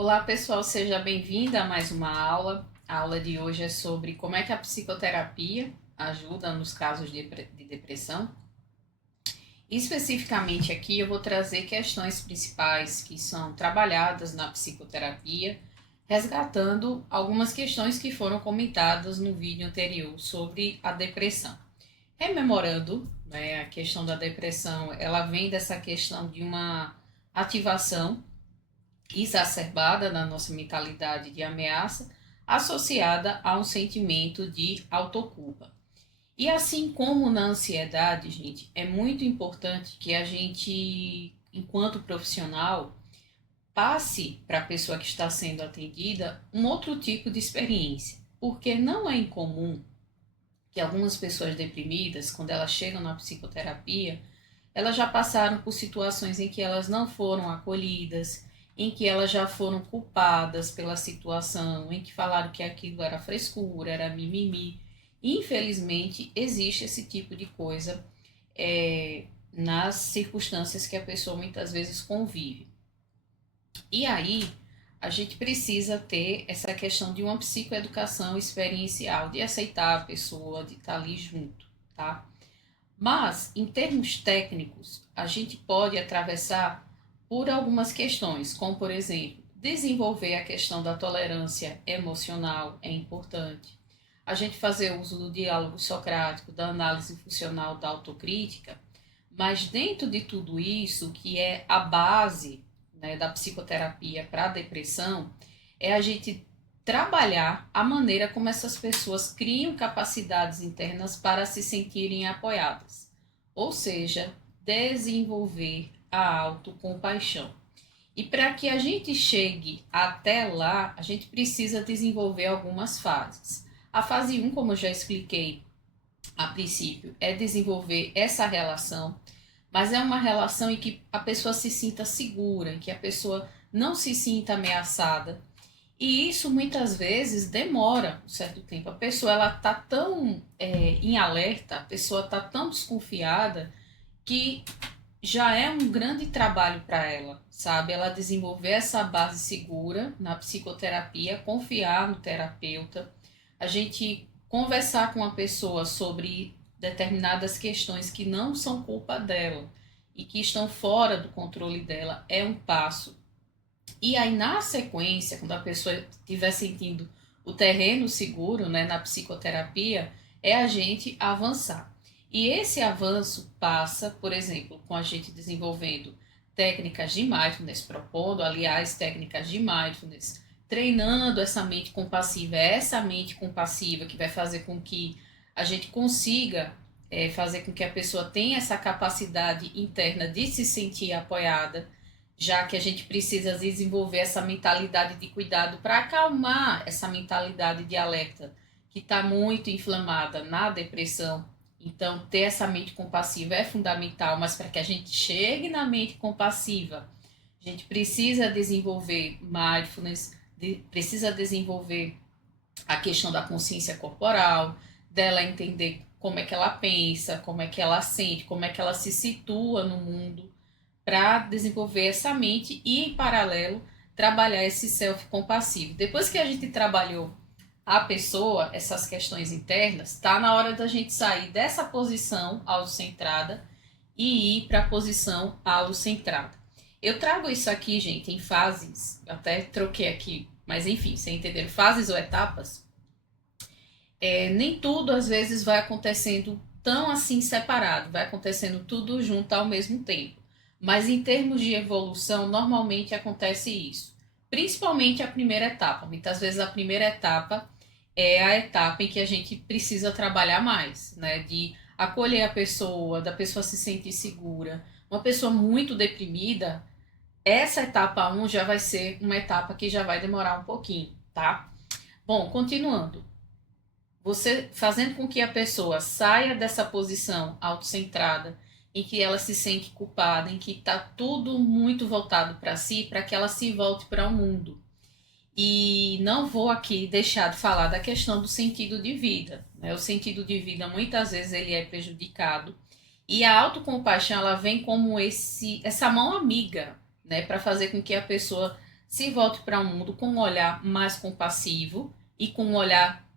Olá pessoal, seja bem-vinda a mais uma aula. A aula de hoje é sobre como é que a psicoterapia ajuda nos casos de depressão. Especificamente aqui eu vou trazer questões principais que são trabalhadas na psicoterapia, resgatando algumas questões que foram comentadas no vídeo anterior sobre a depressão. Rememorando, né, a questão da depressão, ela vem dessa questão de uma ativação exacerbada na nossa mentalidade de ameaça, associada a um sentimento de autoculpa. E assim como na ansiedade, gente, é muito importante que a gente, enquanto profissional, passe para a pessoa que está sendo atendida um outro tipo de experiência, porque não é incomum que algumas pessoas deprimidas, quando elas chegam na psicoterapia, elas já passaram por situações em que elas não foram acolhidas, em que elas já foram culpadas pela situação, em que falaram que aquilo era frescura, era mimimi. Infelizmente, existe esse tipo de coisa nas circunstâncias que a pessoa muitas vezes convive. E aí, a gente precisa ter essa questão de uma psicoeducação experiencial, de aceitar a pessoa, de estar ali junto, tá? Mas, em termos técnicos, a gente pode atravessar por algumas questões, como, por exemplo, desenvolver a questão da tolerância emocional é importante. A gente fazer uso do diálogo socrático, da análise funcional, da autocrítica, mas dentro de tudo isso, que é a base, né, da psicoterapia para a depressão, é a gente trabalhar a maneira como essas pessoas criam capacidades internas para se sentirem apoiadas, ou seja, desenvolver a autocompaixão. E para que a gente chegue até lá, a gente precisa desenvolver algumas fases. A fase um, como eu já expliquei a princípio, é desenvolver essa relação, mas é uma relação em que a pessoa se sinta segura, em que a pessoa não se sinta ameaçada. E isso muitas vezes demora um certo tempo. A pessoa ela está tão em alerta, a pessoa está tão desconfiada que já é um grande trabalho para ela, sabe? Ela desenvolver essa base segura na psicoterapia, confiar no terapeuta, a gente conversar com a pessoa sobre determinadas questões que não são culpa dela e que estão fora do controle dela é um passo. E aí, na sequência, quando a pessoa estiver sentindo o terreno seguro, né, na psicoterapia, é a gente avançar. E esse avanço passa, por exemplo, com a gente desenvolvendo técnicas de mindfulness, propondo, aliás, técnicas de mindfulness, treinando essa mente compassiva. É essa mente compassiva que vai fazer com que a gente consiga fazer com que a pessoa tenha essa capacidade interna de se sentir apoiada, já que a gente precisa desenvolver essa mentalidade de cuidado para acalmar essa mentalidade de alerta que está muito inflamada na depressão. Então, ter essa mente compassiva é fundamental, mas para que a gente chegue na mente compassiva, a gente precisa desenvolver mindfulness, precisa desenvolver a questão da consciência corporal, dela entender como é que ela pensa, como é que ela sente, como é que ela se situa no mundo, para desenvolver essa mente e, em paralelo, trabalhar esse self-compassivo. Depois que a gente trabalhou a pessoa, essas questões internas, está na hora da gente sair dessa posição autocentrada e ir para a posição alocentrada. Eu trago isso aqui, gente, em fases, eu até troquei aqui, mas enfim, sem entender, fases ou etapas, nem tudo às vezes vai acontecendo tão assim separado, vai acontecendo tudo junto ao mesmo tempo. Mas em termos de evolução, normalmente acontece isso. Principalmente a primeira etapa. Muitas vezes a primeira etapa é a etapa em que a gente precisa trabalhar mais, né? De acolher a pessoa, da pessoa se sentir segura. Uma pessoa muito deprimida, essa etapa um já vai ser uma etapa que já vai demorar um pouquinho, tá? Bom, continuando. Você fazendo com que a pessoa saia dessa posição autocentrada, em que ela se sente culpada, em que está tudo muito voltado para si, para que ela se volte para o mundo. E não vou aqui deixar de falar da questão do sentido de vida, né? O sentido de vida muitas vezes ele é prejudicado e a autocompaixão ela vem como essa mão amiga, né, para fazer com que a pessoa se volte para o mundo com um olhar mais compassivo e com um olhar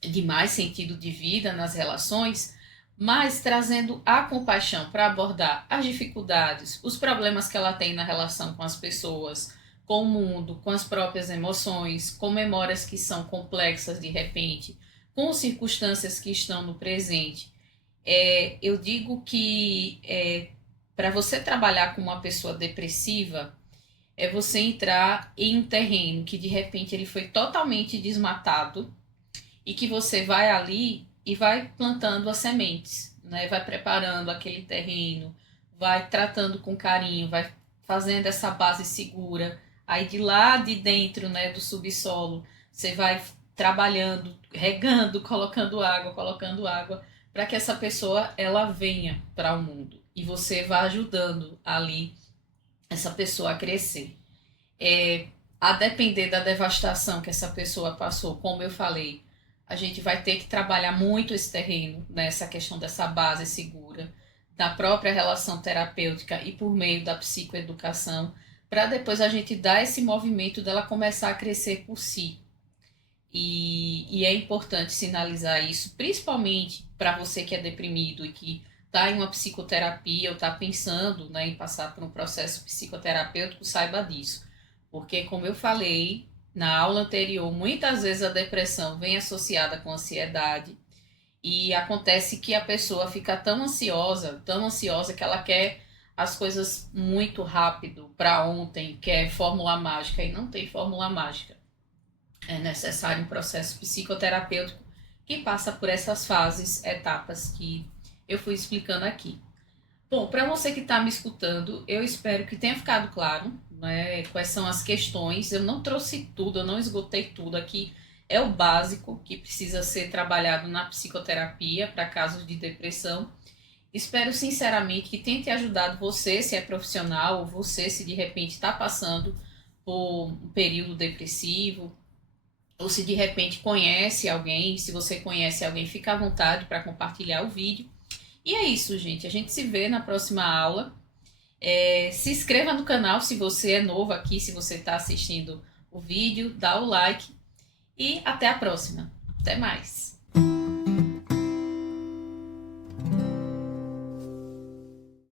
de mais sentido de vida nas relações, mas trazendo a compaixão para abordar as dificuldades, os problemas que ela tem na relação com as pessoas, com o mundo, com as próprias emoções, com memórias que são complexas de repente, com circunstâncias que estão no presente. Eu digo que para você trabalhar com uma pessoa depressiva, é você entrar em um terreno que de repente ele foi totalmente desmatado e que você vai ali e vai plantando as sementes, né? Vai preparando aquele terreno, vai tratando com carinho, vai fazendo essa base segura. Aí de lá de dentro, né, do subsolo, você vai trabalhando, regando, colocando água, para que essa pessoa ela venha para o mundo e você vá ajudando ali essa pessoa a crescer. A depender da devastação que essa pessoa passou, como eu falei, a gente vai ter que trabalhar muito esse terreno, nessa questão dessa base segura, da própria relação terapêutica e por meio da psicoeducação, para depois a gente dar esse movimento dela começar a crescer por si. E é importante sinalizar isso, principalmente para você que é deprimido e que está em uma psicoterapia ou está pensando, né, em passar por um processo psicoterapêutico, saiba disso. Porque, como eu falei na aula anterior, muitas vezes a depressão vem associada com ansiedade e acontece que a pessoa fica tão ansiosa que ela quer as coisas muito rápido, para ontem, quer fórmula mágica e não tem fórmula mágica. É necessário um processo psicoterapêutico que passa por essas fases, etapas que eu fui explicando aqui. Bom, para você que está me escutando, eu espero que tenha ficado claro, né, quais são as questões. Eu não trouxe tudo, eu não esgotei tudo aqui. É o básico que precisa ser trabalhado na psicoterapia para casos de depressão. Espero sinceramente que tenha te ajudado você, se é profissional, ou você, se de repente está passando por um período depressivo, ou se de repente conhece alguém. Se você conhece alguém, fica à vontade para compartilhar o vídeo. E é isso, gente. A gente se vê na próxima aula. Se inscreva no canal se você é novo aqui, se você está assistindo o vídeo, dá o like e até a próxima. Até mais.